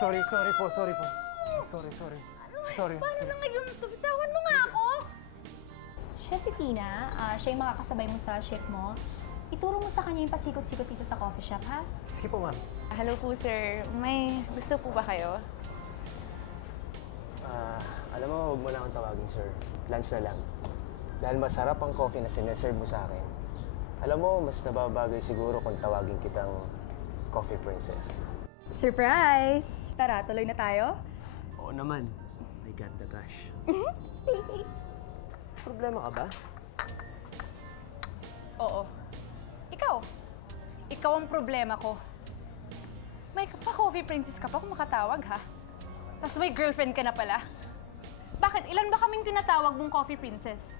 Sorry po. Sorry. Paano na ngayon to? Bitawan mo nga ako! Siya si Tina, siya yung makakasabay mo sa shift mo. Ituro mo sa kanya yung pasikot-sikot dito sa coffee shop, ha? Sige po, ma'am. Hello po, sir. May gusto po ba kayo? Alam mo, huwag mo na akong tawagin, sir. Lunch na lang. Dahil masarap ang coffee na sineserve mo sa akin. Alam mo, mas nababagay siguro kung tawagin kitang Coffee Princess. Surprise! Tara, tuloy na tayo? Oo naman. I got the cash. Problema ka ba? Oo. Ikaw ang problema ko. May pa-coffee princess ka pa kung makatawag, ha? Tapos may girlfriend ka na pala. Bakit? Ilan ba kaming tinatawag mong coffee princess?